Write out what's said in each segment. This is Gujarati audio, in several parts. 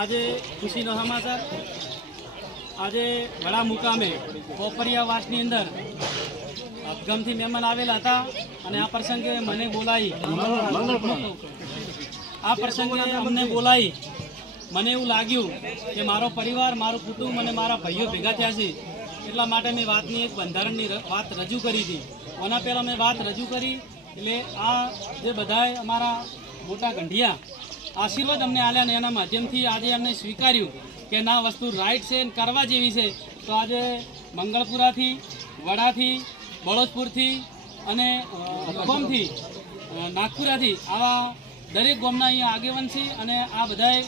आज खुशीनो समाचार आज वड़ा मुकामे कोपरियावासनी अंदर गमथी मेहमान आवेला था અને આ પ્રસંગે મને બોલાવી આ પ્રસંગે અમને બોલાવી મને એવું લાગ્યું કે મારો પરિવાર મારું કુટુંબ અને મારા ભાઈઓ ભેગા થયા છે એટલા માટે મેં વાતની એક બંધારણની વાત રજૂ કરી હતી ઓના પહેલાં મેં વાત રજૂ કરી એટલે આ જે બધાએ અમારા મોટા ગંઢિયા આશીર્વાદ અમને આલ્યા ને એના માધ્યમથી આજે અમને સ્વીકાર્યું કે ના વસ્તુ રાઈટ છે અને કરવા જેવી છે તો આજે મંગળપુરાથી વડાથી બળોદપુરથી અને ગોમથી નાગપુરાથી આવા દરેક ગામના અહીંયા આગેવાન છે અને આ બધાએ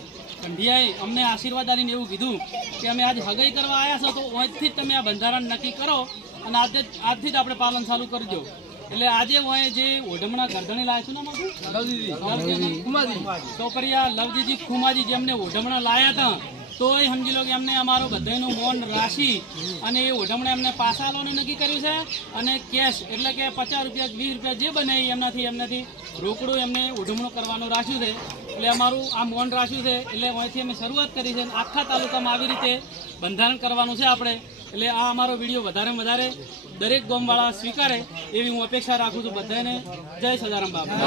કંઢિયાએ અમને આશીર્વાદ આલીને એવું કીધું કે અમે આજ હગાઈ કરવા આવ્યા છો તો આજથી જ તમે આ બંધારણ નક્કી કરો અને આજથી જ આપણે પાલન ચાલુ કરજો એટલે આજે હોય જે ઓઢમણા ગરદણી લાયા છે ને ચોપરિયા લવજીજી ખુમાજી જેમને ઓઢમણા લાયા હતા તો એ સમજી લો કે એમને અમારું બધાનું મૌન રાશી અને એ ઓઢમણા એમને પાસા લોને નક્કી કર્યું છે અને કેશ એટલે કે 50 રૂપિયા 20 રૂપિયા જે બને એમનાથી રોકડું એમને ઓઢમણું કરવાનું રાખ્યું છે એટલે અમારું આ મૌન રાખ્યું છે એટલે અહીંથી અમે શરૂઆત કરી છે આખા તાલુકામાં આવી રીતે બંધારણ કરવાનું છે આપણે એટલે આ અમારો વિડીયો વધારેમાં વધારે દરેક ગામવાળા સ્વીકારે એવી હું અપેક્ષા રાખું છું બધાને જય સદારામ બાપા.